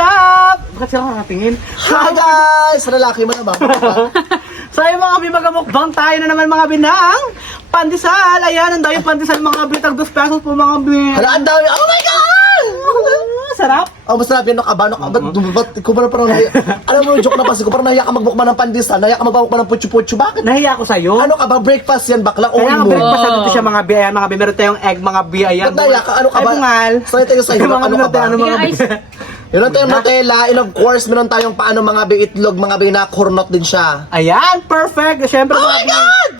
up? Bakit sila nakatingin? Hi guys! Lalaki mo naman. So yung mga bimagamukbang tayo na naman mga binang. Pandesal, ayan, ang dami pandesal mga bitag 2 pesos po mga bin. Hala, ang dami. Oh my God! Sarap. Oh, mas sarap yan. Nakaba. Ba't ko parang nahiya? Alam mo, joke na pa. Ko parang nahiya ka magbukman ng pandesal. Nahiya ka magbukman ng putyo-putyo. Bakit? Nahiya ako sa'yo. Ano ka ba? Breakfast yan, bakla? Kaya nga mo. breakfast natin siya mga bi, ayan mga bi. Meron tayong egg mga bi, ayan. Ba't nahiya ka? Ano ka Ay, ba? bungal. Sorry tayo sa'yo. Mga Ano ka ba? ano mga bi. Meron tayong Nutella. And of course, meron tayong paano mga itlog, mga na cornot din siya. Ayan, perfect. Siyempre Oh mga my bi. God!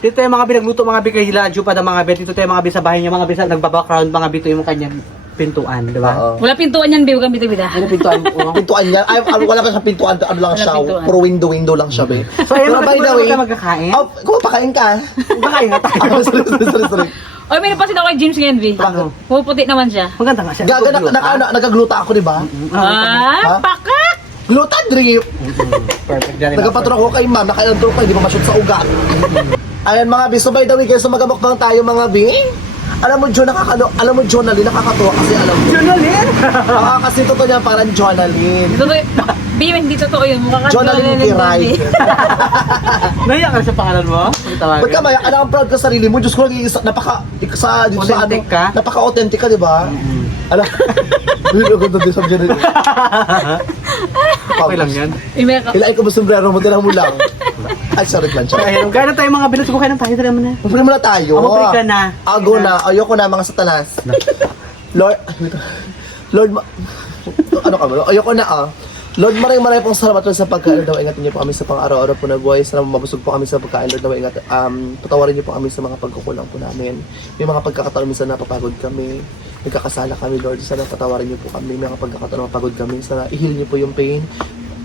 Dito yung mga bi, nagluto mga bi kay Hiladjo pa na mga bi. Dito tayo mga bi sa bahay niya, mga bi sa nagbabackground mga bi. Ito yung kanyang pintuan, di ba? Oo. Wala pintuan yan, babe. Kami bida. Ano pintuan? Pintuan yan. Ay, wala kang pintuan. Ano lang Wala siya. pintuan. Puro window lang siya, be. So ayan, Pero by the way, magkakain. oh, kumapakain ka. Magkakain nga tayo. Sorry. Oy, may napasin ako kay James ngayon, B. Bakit? Puputi naman siya. Maganda nga siya. Gaga, nagagluta ako, di ba? Ah, pakak! Gluta drip. Perfect dyan. Nagapatron ako kay ma'am, nakailan ko, di ba ma-shoot sa ugat. Ayan mga bi, so by the way guys, so magamukbang tayo mga bi. Alam mo, Jonalyn, nakakatuwa kasi alam mo. Junolin! Kasi totoo niya parang Jonalyn. Totoo, B, hindi totoo yun. Mukha ka Jonalyn Kiray. Naiyak ka sa pangalan mo? Ba't ka maya? Alam, proud ka sa sarili mo. Diyos ko, Authentic ka? Napaka-authentic ka, di ba? Alam, hindi ko din sa Jonalyn. Okay lang yan. Ilain ko ba sombrero mo? Tinang mo lang. Ay, sorry lang siya. Kaya na tayo mga bilis ko, kaya na tayo na muna. Mapuli muna tayo. Mapuli ka na. Ago na. Ayoko na, mga satanas. Lord, ano ka ba? Ayoko na Lord, maraming pong salamat sa pagkain. Daw, ingatan niyo po kami sa pang-araw-araw po na buhay. Sana mabusog po kami sa pagkain. Lord, daw, patawarin niyo po kami sa mga pagkukulang po namin. May mga pagkakataon minsan napapagod kami. Nagkakasala kami, Lord. Sana patawarin niyo po kami. May mga pagkakataon napapagod kami. Sana i-heal niyo po yung pain.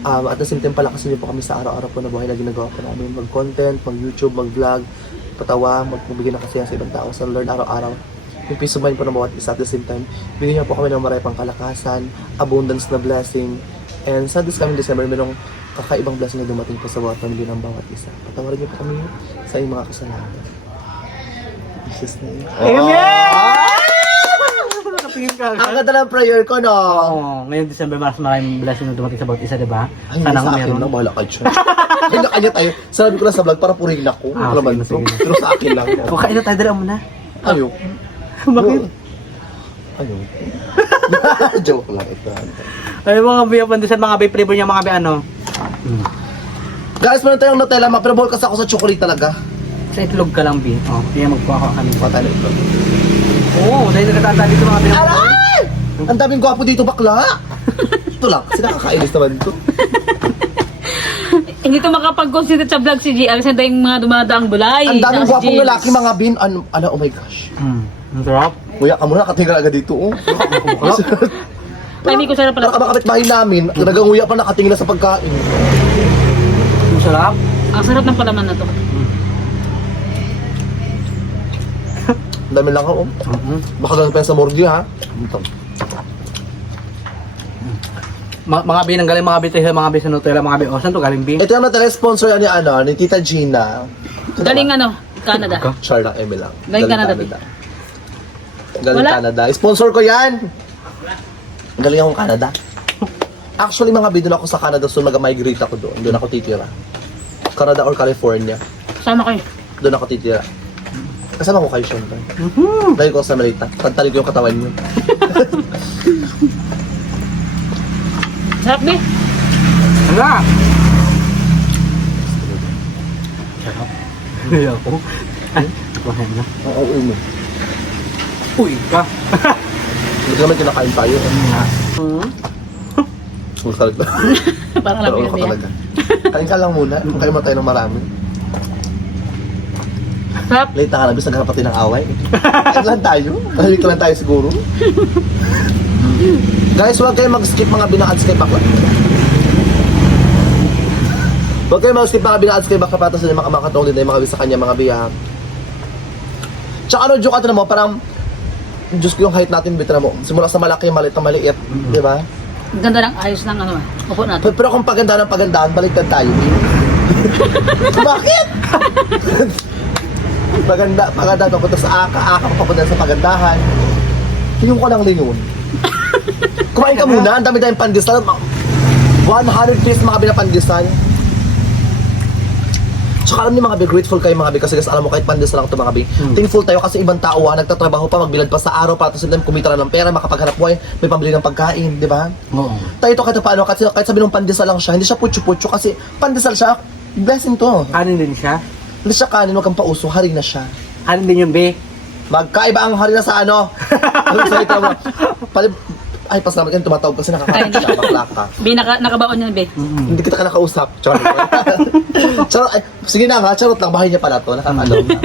At the same time, palakasin niyo po kami sa araw-araw po na buhay na ginagawa po namin. Mag-content, mag-YouTube, mag-vlog, patawa, magbigay ng kasiyahan sa ibang tao. Sa Lord, araw-araw. Yung peace of mind po ng bawat isa at the same time. Bigyan niyo po kami ng maray pang kalakasan, abundance na blessing. And sa this coming December, mayroong kakaibang blessing na dumating po sa bawat pamilya ng bawat isa. Patawarin niyo po kami sa inyong mga kasalanan. In Jesus' name. Amen! Nakatingin ka Ang agad. ganda ng prayer ko, no? Oo, ngayong December, mas maraming blessing na dumating sa bawat isa, di ba? Ay, hindi sa akin lang, bahala ka dyan. Kanya tayo. Sabi ko lang sa vlog, para purihin ako. Ah, Alaman sige, to. sige. Pero sa akin lang. O, kain na tayo, dala mo na. Ayok. Bakit? Ayok. Joke lang ito. Ay, mga biya pandesal, mga bi flavor niya, mga bi ano. Guys, meron tayong Nutella, pero ball kasi ako sa chocolate talaga. Sa itlog ka lang, bi. Oh, kaya magkuha ka kami. Patay na ito. Oo, dahil nagtatanda dito mga bi. Aray! Ang daming gwapo dito, bakla! Ito lang, kasi nakakainis naman ito. Hindi to makapag-consider sa vlog si GR. Kasi yung mga dumadaang bulay. Ang daming Saka si gwapong James. lalaki, mga bin. Ano, oh my gosh. Ang sarap. Kuya ka muna, nakatinggal agad dito, oh. Ay, hindi ko sarap pala. Nakabakapit bahay namin, naganguya pa nakatingin na sa pagkain. Ang sarap. Ang sarap ng palaman na to. Ang dami lang ako, oh. Baka ganun pa yan sa morgue, ha? Ito. Mga bi, nang galing mga bi tayo, mga bi sa Nutella, mga bi. O, saan to galing bi? Ito yung sponsor yan ni Tita Gina. Galing Canada. Char lang, Emil lang. Galing Canada, Galing Wala? Canada. Sponsor ko yan! Galing akong Canada. Actually, mga bidon ako sa Canada, so mag-migrate ako doon. Doon ako titira. Canada or California. Sama kayo. Doon ako titira. Kasama ko kayo, syempre. Dahil ko sa Malita. Pagtali ko yung katawan niyo. Sarap, B. Hala! Sarap. Hindi ako. Ay, kuhain na. Oo, umo. Uy, ka. Hindi naman kinakain tayo. Masarap na. Parang alam Pero yun ako yan. talaga. Kain ka lang muna. Kain mo tayo ng marami. Sarap. Late na ka na, bis nagharap natin ng away. Kain lang tayo. Mahilig lang tayo siguro. Guys, huwag kayo mag-skip mga binaka-skip bakla. Huwag kayo mag-skip mga binaka-skip bakla para sa mga makatong din na yung mga bisa kanya, mga biya. Tsaka ano, joke atin mo, parang Diyos ko yung height natin, bitra mo. Simula sa malaki, maliit na maliit. Di ba? Ang ganda ng ayos ng upo natin. Pero kung paganda ng pagandaan, baliktad tayo. Bakit? Paganda papunta sa aka papunta sa pagandahan. Tingin ko lang lingon. Kumain ka muna, ang dami tayong pandesal. 100 piece mga bi na pandesal. Tsaka alam niyo mga bi, grateful kayo mga bi kasi guys, alam mo kahit pandesal lang ito mga bi. Thankful tayo kasi ibang tao nagtatrabaho pa, magbilad pa sa araw para sa kumita na ng pera, makapaghanap buhay, may pambili ng pagkain, di ba? Oo. Tayo ito kahit paano, kahit sabi ng pandesal lang siya, hindi siya putyo-putyo kasi pandesal siya, blessing to. Kanin din siya. Hindi siya kanin, wag kang pauso, hari na siya. Kanin din yung be. Magkaiba ang hari na sa ano? Ano sa ito mo? Ay, pas naman yan, tumatawag kasi nakakain siya, bakla ka. Be, nakabaon yan, be. Hindi kita ka nakausap. Charot. Charot. Ay, sige na nga, charot lang. Bahay niya pala to. Nakakalaw na.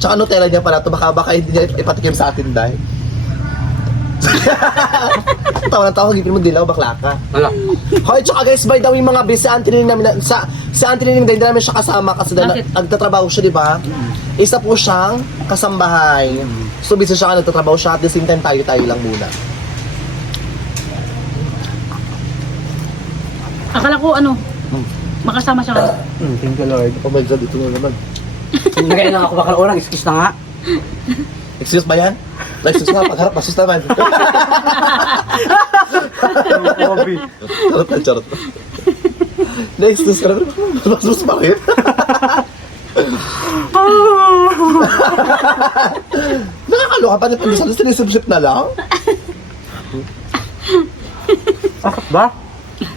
Tsaka Nutella niya pala to. Baka hindi niya ipatikim sa atin dahil. Tawa ng tawa, ngipin mo dilaw, bakla ka. Wala. Hoy, tsaka guys, by the way mga bis, si Auntie Nining namin, si Auntie Nining hindi namin siya kasama kasi Bakit? nagtatrabaho siya, di ba? Isa po siyang kasambahay. So, busy siya ka, nagtatrabaho siya. At the same time, tayo lang muna. Akala ko, makasama siya kayo. Thank you Lord. Oh my God, ito na naman. Nagain lang ako bakal orang, excuse na nga. Excuse ba yan? Excuse nga, pagharap, masus naman. Charot na, charot na. Na-excuse ka naman, masus pa rin. Nakakaloka pa ni Pandesal, sinisip-sip na lang. Bakit ba?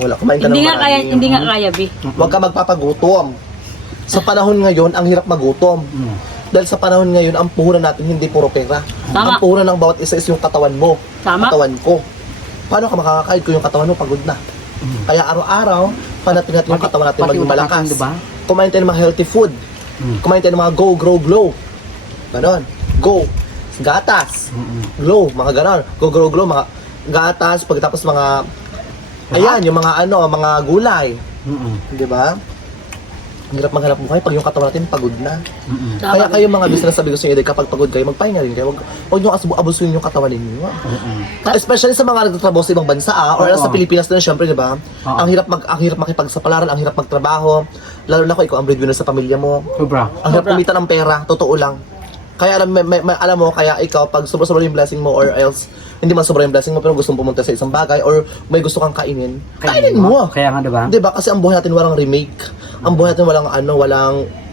Wala, kumain ka ng marami. Hindi nga kaya, be. Huwag ka magpapagutom. Sa panahon ngayon, ang hirap magutom. Dahil sa panahon ngayon, ang puhunan natin hindi puro pera. Tama. Ang puhunan ng bawat isa is yung katawan mo. Tama. Katawan ko. Paano ka makakakain kung yung katawan mo pagod na? Kaya araw-araw, panatin natin yung katawan natin Pati maging utak malakas. natin, diba? Kumain tayo ng mga healthy food. Kumain tayo ng mga go, grow, glow. Ganon. Go. Gatas. Glow. Mga ganon. Go, grow, glow. Mga gatas. Pagkatapos mga... Ayan, yung mga mga gulay. Di ba? Ang hirap maghanap buhay pag yung katawan natin pagod na. Kaya kayo mga business, sabi ko sa inyo, kapag pagod kayo, magpahinga rin kayo. Huwag nyo abusuin yung katawan ninyo. Especially sa mga nagtatrabaho sa ibang bansa, or sa Pilipinas na syempre, di ba? Ang hirap makipagsapalaran, ang hirap magtrabaho. Lalo na kung ikaw ang breadwinner sa pamilya mo. Sobra. Ang hirap kumita ng pera, totoo lang. Kaya alam mo, kaya ikaw, pag sobra-sobra yung blessing mo, or else, hindi man sobra yung blessing mo, pero gusto mong pumunta sa isang bagay, or may gusto kang kainin mo. Kaya nga diba? Diba? Kasi ang buhay natin walang remake. Ang buhay natin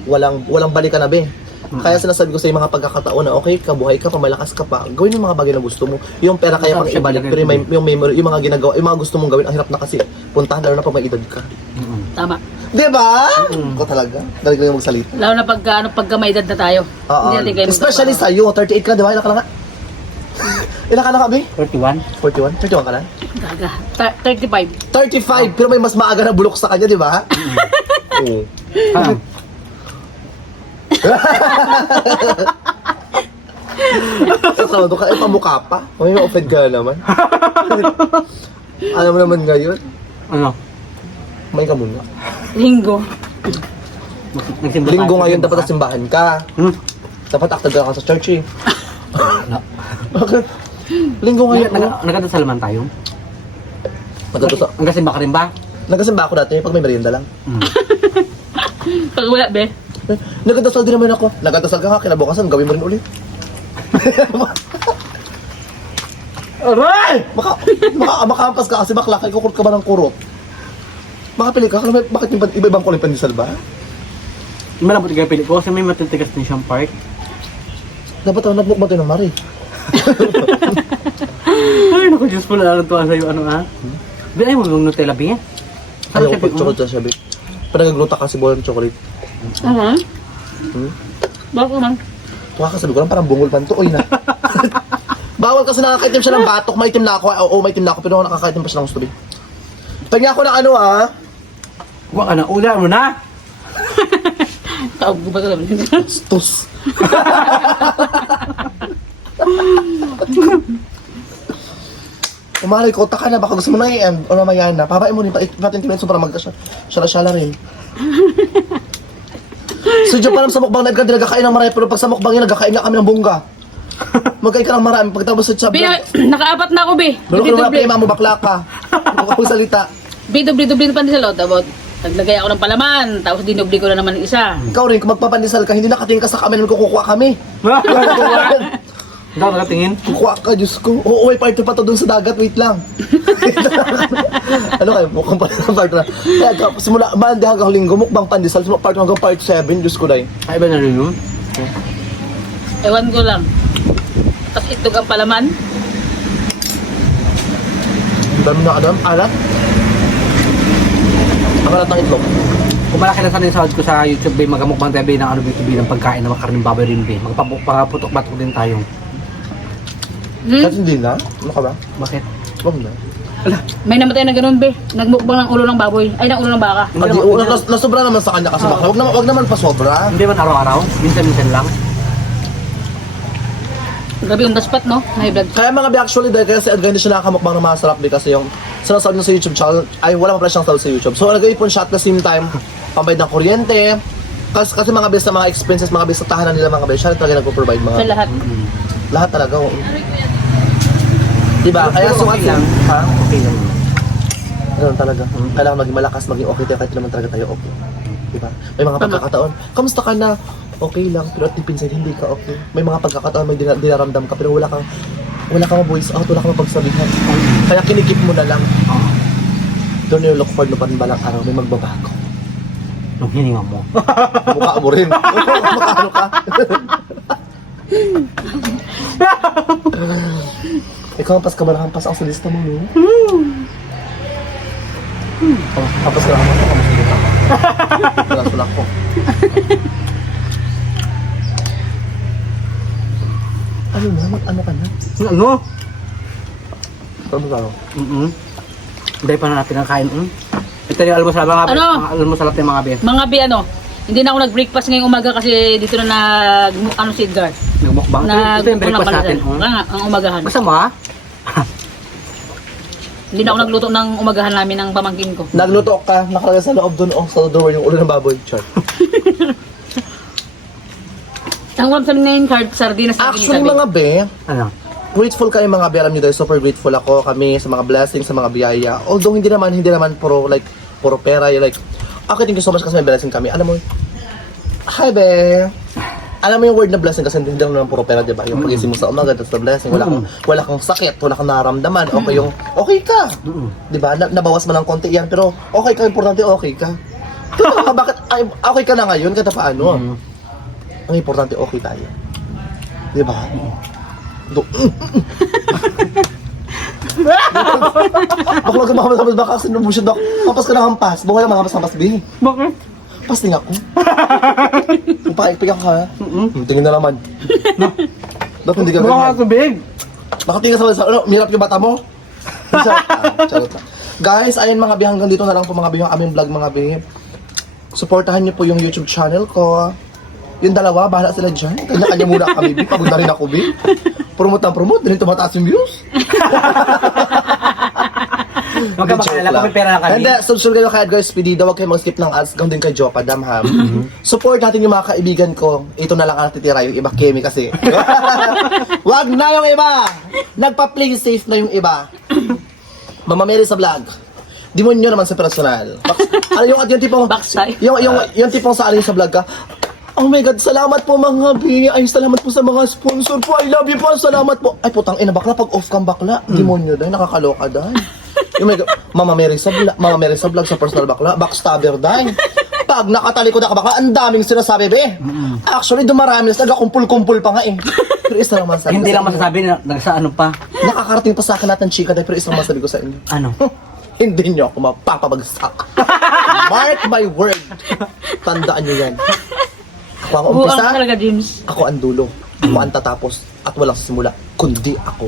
walang balikan na be. Kaya sinasabi ko sa mga pagkakataon na okay ka, buhay ka pa, malakas ka pa, gawin yung mga bagay na gusto mo. Yung pera kaya pang ibalik, pero yung memory, yung mga ginagawa, yung mga gusto mong gawin, ang hirap na kasi puntahan, lalo na pag may edad ka. Tama. Diba? Ako talaga. Dalig lang yung magsalita. Lalo na pagka may edad na tayo. Oo. Hindi natin kayo Especially sa'yo, 38 ka, di ba? Ilan ka na nga? Ilan ka na ka, be? 31. 41? 31 ka na? Gaga. 35. 35, pero may mas maaga na bulok sa kanya, di ba? Oo. Ah. Sa to ka, pamukha pa. May ma-offend ka na naman. Ano mo naman ngayon? Ano? May ka muna. Linggo. Nagsimba Linggo tayo sa ngayon, simbahan. dapat sa simbahan ka. Dapat active ka sa church eh. Bakit? Linggo ngayon. Nagkadasal man tayo. Nagkasimba Nagkasimba ka rin ba? ako dati pag may merienda lang. Pag wala, be. Nagkadasal din naman ako. Nagkadasal ka, kinabukasan, gawin mo rin ulit. Aray! Makampas ka kasi bakla ka, ikukurt ka ba ng kurot? Makapili ka, bakit yung iba-ibang kulay pandesal ba? Malambot yung pili ko kasi may matitigas din siyang part. Dapat ako nagmukbang tayo ng Mari. Ay, naku, Diyos ko, lalo tuwa sa'yo, Binay mo yung Nutella, Bing? Ayaw ko chocolate sa sabi. Panagagluta kasi bola ng chocolate. Ano? Bakit naman? Tuwa ka sabi ko lang, parang bungol man to. Uy na. Bawal kasi nakakaitim siya ng batok. Maitim na ako. Oo, maitim na ako. Pero nakakaitim pa siya ng gusto. Pagnya ako ng Huwag ka na, ula mo na! Taog ko ba ito naman? Stus. Umari ko, taka na. Baka gusto mo na i-end. O mamaya na. Pabain mo rin. Patin timenso para magka-shala-shala rin. So, dyan pa lang sa mukbang na Edgar, nagkakain ng marami. Pero pag sa mukbang yun, nagkakain nga kami ng bongga. Magkain ka ng marami. Pagtapos sa chabla. Nakaapat na ako, be. Meron ka naman na mo, bakla ka. Huwag ka salita. Be, dubli-dubli pa din sa lot. About, naglagay ako ng palaman. Tapos dinubli ko na naman ng isa. Ikaw rin, kung magpapandesal ka, hindi nakatingin ka sa camera, kukuha kami. Hindi ako nakatingin. Kukuha ka, Diyos ko. Oo, may part 2 pa to dun sa dagat. Wait lang. Ano kayo? Mukhang pa ng part 1. Kaya simula, Monday hanggang linggo, mukbang pandesal. Simula part 1 hanggang part 7. Diyos ko, day. Ay, ba na rin yun? Ewan ko lang. Tapos itlog ang palaman. Ang dami na adam. Alat. Ang alat ng itlog. Kung malaki na sana yung sahod ko sa YouTube, bay, magamukbang tayo bay, ng ano, bay, ng pagkain ng mga karning baboy rin, bay. Magpaputok-batok din tayo. Kasi hindi na. Ano ka ba? Bakit? Wag na. May namatay na ganun, be. Nagmukbang ng ulo ng baboy. Ay, ng ulo ng baka. Hindi, nasobra naman sa kanya kasi baka. Wag naman pa sobra. Hindi man araw-araw, minsan-minsan lang. Grabe yung daspat, no? May blood. Kaya mga bi actually dahil kaya si Edgar hindi siya nakakamukbang na masarap bi kasi yung sinasabi niya sa YouTube channel ay wala pa pala siyang sahod sa YouTube. So nag-ipon siya at the same time pambayad ng kuryente. Kasi mga bis na mga expenses, mga bis sa tahanan nila mga bis, siya talaga nagpo-provide mga Sa lahat. lahat talaga. Oo. Diba? Kaya Pero sukat okay lang. Ha? Okay lang. Ganun talaga. Kailangan maging malakas, maging okay tayo kahit naman talaga tayo okay. Diba? May mga pagkakataon. Kamusta ka na? Okay lang, pero at pinsan hindi ka okay. May mga pagkakataon may dinaramdam ka pero wala kang voice out, wala kang mapagsabihan. Kaya kinikip mo na lang. Don't you look forward na balang araw may magbabago. Nung hininga mo. Mukha mo rin. Mukha ka. Ikaw hampas ka ba na hampas ang sa lista mo, no? Hampas ka na hampas ka, masigit ako. Walang sulak ko. Ano na? Ano ka na? Ano? Ano ba? Dahil pa na natin ang kain. Ito yung almusal, mga Ano? almusal natin mga be. Mga bi, ano? Hindi na ako nag-breakfast ngayong umaga kasi dito na ano si Edgar. Nagmukbang. Ito yung breakfast natin. Ang umagahan. Basta mo ha? Hindi na ako nagluto ng umagahan namin ng pamangkin ko. Nagluto ka, nakalagay sa loob doon, sa door yung ulo ng baboy. Char. Ang ulam sa amin ngayon, sardinas na Actually mga be, Ano? grateful kayo mga be, alam niyo dahil super grateful ako kami sa mga blessings, sa mga biyaya. Although hindi naman puro pera, like, okay, thank you so much kasi may blessing kami. Alam mo, hi be, alam mo yung word na blessing kasi hindi lang naman puro pera, di ba? Yung pag-isip mo sa umaga, that's the blessing. Wala kang sakit, wala kang naramdaman, okay yung, okay ka. Di ba? Nabawas man ng konti yan, pero okay ka, importante okay ka. Diba? Bakit, okay ka na ngayon, kahit paano? Ang importante, okay tayo. Di ba? Bakla ka makamas baka kasi nung bullshit, hampas ka na hampas. Buhay lang mga hampas, B. Bakit? Pasting ako. Paikpik ako ha. Tingin na naman. Dapat hindi ka Baka ganyan. tubig. Nakatingin sa ano, mirap yung bata mo. Charot lang. Guys, ayun mga bi, hanggang dito na lang po mga bi yung aming vlog mga bi. Suportahan niyo po yung YouTube channel ko. Yung dalawa, bahala sila dyan. Kanya-kanya muna kami, bi. Pagod na rin ako, bi. Promote ng promote, din tumataas yung views. Huwag ka makalala, kami pera na kami. Hindi, subscribe kayo kay Edgar Espedida, huwag kayo mag-skip ng ads, gawin din kay Jopa Dam, ha. Support natin yung mga kaibigan ko. Ito na lang ang natitira, yung iba, Kemi kasi. Wag na yung iba! Nagpa-play safe na yung iba. Mama Mary sa vlog. Demonyo naman sa personal. Ano yung tipong... Backside. Yung tipong sa alin sa vlog ka. Oh my God, salamat po mga bi. Ay, salamat po sa mga sponsor po. I love you po. Salamat po. Ay, putang ina, bakla. Pag off kang bakla, demonyo dahil, nakakaloka dahil. Yung may, Mama Mary sa vlog, sa personal bakla, backstabber dahil. Pag nakatalikod ako bakla, ang daming sinasabi, be. Actually, dumarami na sila, kumpul-kumpul pa nga eh. Pero isa lang masasabi Hindi ko lang sa inyo. masasabi na nasa ano pa. Nakakarating pa sa akin lahat ng chika dahil, pero isang masasabi ko sa inyo. Ano? Hindi nyo ako mapapabagsak. Mark my word. Tandaan nyo yan. Ako ang Buang umpisa, ka talaga, James. ako ang dulo. Ako ang tatapos. At walang sisimula, kundi ako.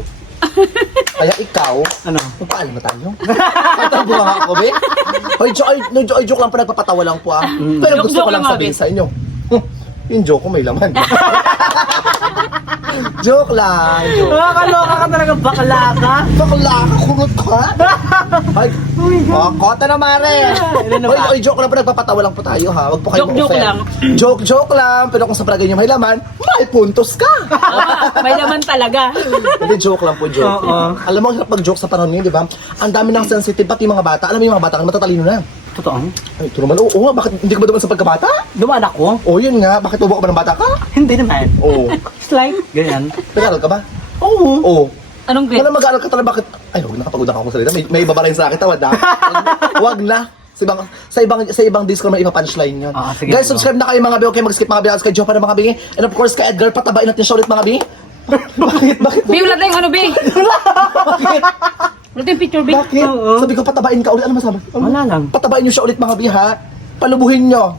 Kaya ikaw, Ano? paano mo tayo? Tatalbo nga ako, be. Ay, joke lang pa, nagpapatawa lang po ah. Pero gusto Joke ko lang lang, sabihin Abi. sa inyo. Yung joke ko may laman. Joke lang, joke. Nakakaloka ka talaga, bakla ka. Bakla ka, kunot ka. Ay, kota na mare. Oy, joke lang po, nagpapatawa lang po tayo ha. Wag po kayo Joke lang. Joke lang. Pero kung sa palagay niyo may laman, may puntos ka. May laman talaga. Hindi, joke lang po, joke. Oo. Alam mo, pag joke sa panahon ngayon, di ba? Ang dami ng sensitive, pati mga bata. Alam mo yung mga bata, matatalino na. Totoo? Ay, ito naman, oo, bakit hindi ka ba naman sa pagkabata? Dumaan ako? Oo, yun nga, bakit tubo ka ba ng bata ka? Hindi naman. Oo. Slight. Ganyan. Nag-aaral ka ba? Oo. Oo. Anong grade? Wala mag-aaral ka talaga, bakit? Ay, huwag nakapagod ako sa salita. May iba ba rin sa akin, tawad na. Huwag na. Sa ibang days ko naman ipa-punchline yan. Ah, sige, Guys, subscribe na kayo mga bi. Okay, mag-skip mga bi. Kay Jopa na mga bi. And of course, kay Edgar, patabain natin siya ulit mga bi. Bakit? Bi, wala tayong ano, Bi. Bakit? Wala tayong picture, Bi. Bakit? Oo. Sabi ko, patabain ka ulit. Ano masabi? Wala lang. Patabain nyo siya ulit mga bi, ha? Palubuhin nyo.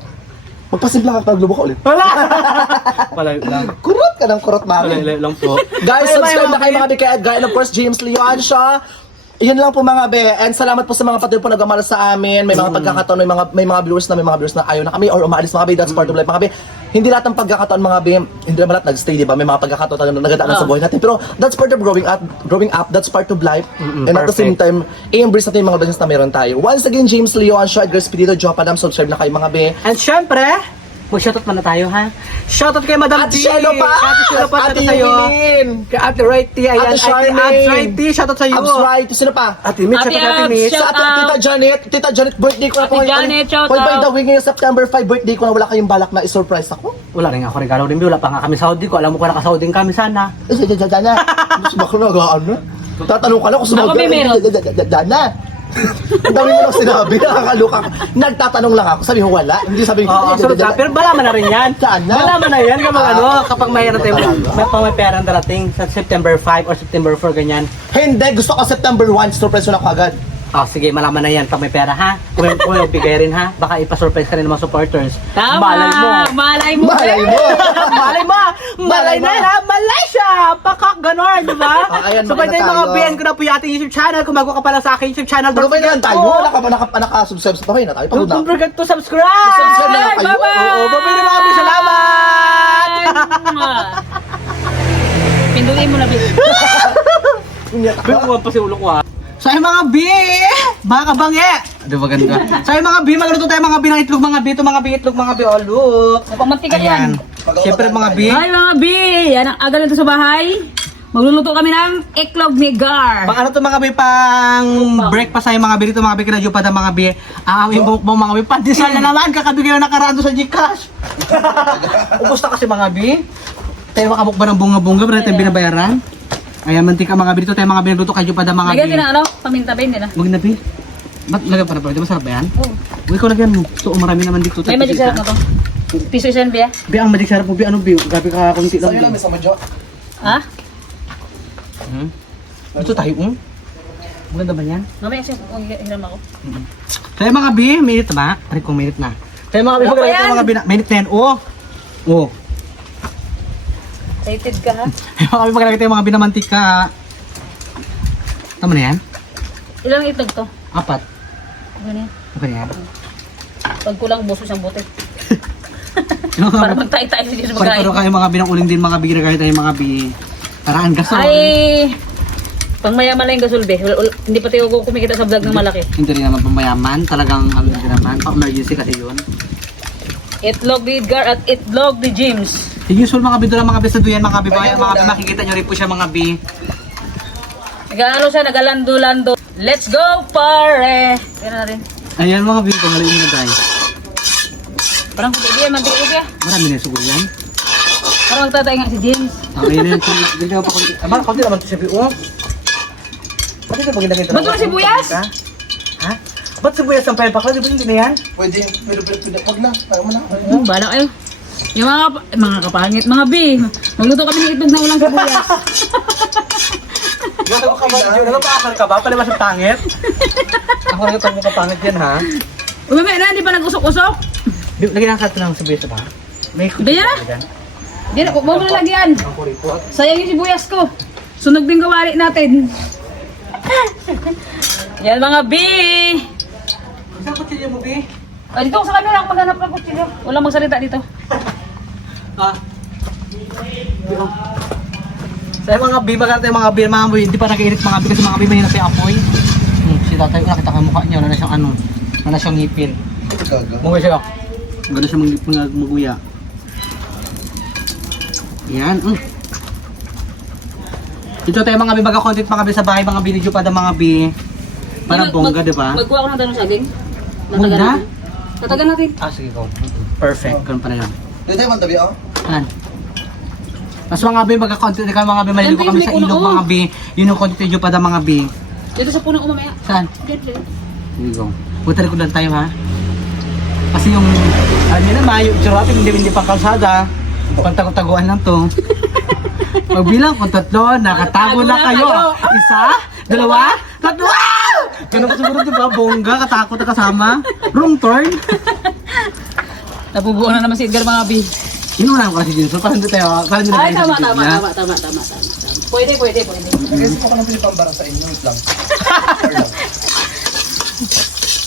Magpasimpla ka, paglubo ka ulit. Wala lang. Kurot ka ng kurot, mami. Wala lang po. Guys, subscribe na kayo mga bi kay Edgar. And of course, James Leon siya. Yun lang po mga be. And salamat po sa mga patuloy po nagmamahal sa amin. May mga pagkakataon, may mga viewers na ayaw na kami or umaalis mga be. That's part of life mga be. Hindi lahat ng pagkakataon mga be, hindi naman lahat nag-stay, di ba? May mga pagkakataon na nagadaan sa buhay natin. Pero that's part of growing up, that's part of life. And at the same time, i-embrace natin yung mga blessings na meron tayo. Once again, James Leon, siya, Edgar Spirito, Jopadam, subscribe na kayo mga be. And syempre, Mag-shoutout muna tayo, ha? shoutout kay Madam Ate D. Shelo pa! Ate Shelo pa, Ate shoutout sa'yo. Yulin! Kay Ate Righty, ayan. Ate Charmaine. Ate Righty, shoutout sa'yo. Abs right, sino pa? Ate Mitch, Ate shoutout Ate Abs, Mitch. shout Sa out. Tita Janet, birthday ko na po. Ate Janet, shout By the out. way, ngayong September 5, birthday ko na wala kayong balak na i-surprise ako. Wala rin ako regalo rin. Wala pa nga kami Saudi ko. Alam mo ko naka-Saudi kami sana. Jana. Bakit nagaan na? Tatanong ka lang kung Ako may meron. Jana. Ang dami mo lang sinabi, nakakaluka ka. Nagtatanong lang ako, sabi mo wala. Hindi sabi ko, Oo, sunod na. Pero malaman na rin yan. Saan na? Malaman na yan kapag kapag mayroon tayo, may perang darating sa September 5 or September 4, ganyan. Hindi, gusto ko September 1, surprise mo na ako agad. Sige, malaman na yan pag may pera, ha? Kung bigay rin, ha? Baka ipa-surprise ka rin ng mga supporters. Tama. Malay mo. Malay mo. Malay mo. Malay mo! Malay na na! Malaysia! Pakak ganon, di ba? Ayan, So, pwede yung mga tayo. BN ko na po yung ating YouTube channel. Kung bago ka pala sa aking YouTube channel, Pagkabay na lang tayo, Oh. wala ka ba nakasubscribe sa na tayo? Pagod na. Don't forget to subscribe! Subscribe na lang kayo. Bye-bye! Oo, babay na lang. Salamat! Pinduin mo na, Bi. Bikuhan pa si ulo ko, ha? So, yung mga B, baka bangi! Di ba ganda? So, yung mga B, magluto tayo mga B ng itlog, mga B, ito mga B, itlog, mga B, oh, look! Napamantika yan. Siyempre, mga B. Hi mga B! Yan ang aga nito sa bahay. Magluluto kami ng eklog ni Gar. Pang ano to mga B, pang breakfast tayo mga B, dito mga B, kinadyo pa mga B. Ang aming bukbang mga B, pandesal na naman, kakabigay na nakaraan doon sa Gcash. Ubus na kasi mga B. Tayo makamukba ng bunga-bunga, pero tayo binabayaran. Ayan, mantika mga B, dito tayo mga B, nagluto kayo pa mga B. Lagyan din ng ano, paminta ba yun nila? Huwag na B. Ba't lagyan pa na ba? Di ba sarap ba yan? Oh. Huwag ko lagyan mo. So, marami naman dito. May magic sarap na to. Piso yan, Bi, ah. B, ang madik sarap mo, B, ano B? Grabe ka, kunti lang Sa'yo lang, B. may samadyo. Ha? Ito tayo, maganda ba yan? Mamaya siya kung hiram ako. Tayo mga B, minute na ba? Aray kong minute na. Tayo mga B, Ano ba maganda yan? tayo mga B, minute na yan, oh. Oh. Excited ka, ha? Tayo mga B, maganda tayo mga B na mantika. Tama na yan? Ilang itlog to? 4. Ganyan. Okay na yan. Pag kulang, buso siyang bote. Para magtayo-tayo dito sa Pare-paro bagay. kayo mga B ng uling din mga B, ginagaya tayo mga B. Paraan gasol. Ay, pang mayaman lang yung gasol, Be. Hindi pa tayo kumikita sa vlog ng malaki. Hindi rin naman pamayaman, talagang ano din naman, pa-emergency kasi yun. Itlog ni Edgar at itlog ni James. Yung usual mga B doon mga B sa duyan mga B, mga B, makikita nyo rin po siya mga B. Nag-ano siya, nagalando-lando. Let's go, pare! Kaya na rin. Ayan mga B, pangalain na tayo. Parang kundi yan, mantika ko kaya. Marami na yung sugo yan. Parang magtatay nga si James. Okay na yun, bigyan pa konti. Aba, konti naman ito siya B, oh. Pati siya pag ilagay Ba't yung sibuyas? Ha? Ba't sibuyas ang pa? Di ba hindi na yan? Pwede, wag na, tayo mo na. Bala kayo. Yung mga kapangit, mga B. Magluto kami ng itlog na ulang sibuyas. Nagpaakal ka ba? Palibas ang pangit? Ako rin ito mukha pangit yan ha. Umami na, hindi pa nag-usok-usok. Lagyan ang kat lang sibuyas ba? May Ba yan? Di na, huwag mo na lagyan. Ang kuripot. Sayang yung sibuyas ko. Sunog din gawari natin. Yan mga B. Saan kutsilyo mo, B? Dito sa camera ako maghanap ng kutsilyo. Walang magsalita dito. Ah. Sa mga B, maganda yung mga B, mga boy, hindi pa nag-iinit mga B kasi mga B mahina sa apoy. Si tatay ko nakita ko yung mukha niya, wala na siyang ano, wala na siyang ngipin. Mungay siya. Wala siya maguya. Yan. Ito tayo mga B, baga content mga B sa bahay, mga binidyo pa da mga B. Parang bongga, di ba? Magkuha ko ng tanong saging. Tatagan Muna? natin. Tatagan natin. Ah, sige ko. Perfect. Ganun pa na yan. Dito tayo man tabi, oh. Yan. Mas mga bi, magka-content ka mga bi, maliligo Yan, kami may sa puno, ilog oh. mga bi. Yun yung content nyo pa da mga bi. Dito sa puno ko mamaya. Saan? Dito. Dito. Punta rin ko lang tayo ha. Kasi yung, ano yun naman, yung churatin, hindi pang kalsada. Pagtago-taguan lang to. Pagbilang kung tatlo, nakatago na kayo. Isa, dalawa, tatlo. Ah! Ganun ko siguro, di ba? Bongga, katakot na kasama. Wrong turn. Napubuan na naman si Edgar mga bi. Inunan ko kasi din. So, parang hindi tayo, parang hindi na Ay, tayo tama, sa tama, niya. tama. Pwede. Nag-isip ko ka ng pinipambara sa inyo. Wait lang.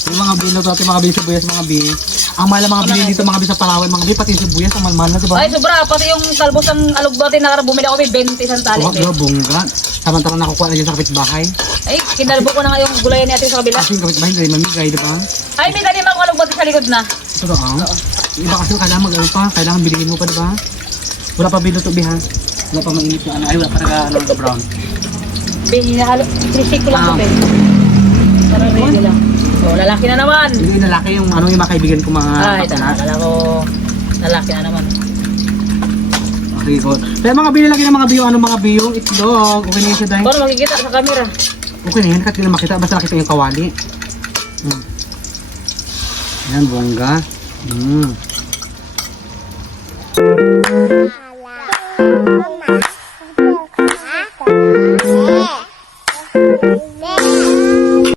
Yung mga bino to, mga bi sibuyas, mga bi. Ang mahal ang mga bili dito, mga bi sa Palawan, mga bi, pati yung sibuyas, ang mahal na, di ba? Ay, sobra. Pati yung talbos ng alugbote na bumili ako may 20 isang tali. Huwag na, bongga. Samantala nakukuha na dyan sa kapitbahay. Ay, kinalbo ko na nga yung gulayan ni ate sa kabila. Kasi yung kapitbahay, hindi mamigay, di ba? Ay, may tanim ako alugbote sa likod na. Ito ang. Iba kasi kailangan mag-ano pa, kailangan bilhin mo pa, di ba? Wala pa binuto, bi, ha? Wala pa mainit yung ano, ay wala pa brown. Binahalo. Sinisik ko lang Ah. ko, Ben. Parang ready lang. So, lalaki na naman. Hindi yung lalaki, yung ano yung mga kaibigan ko mga Ay, kapatid. kala ko. Lalaki na naman. Okay, good. Pero mga bi, lagi ng mga bi, yung ano mga bi, yung itlog. Okay na yun siya dahil. Paano makikita sa camera? Okay na yan, kahit hindi na makita, basta nakita yung kawali. Yan, bongga.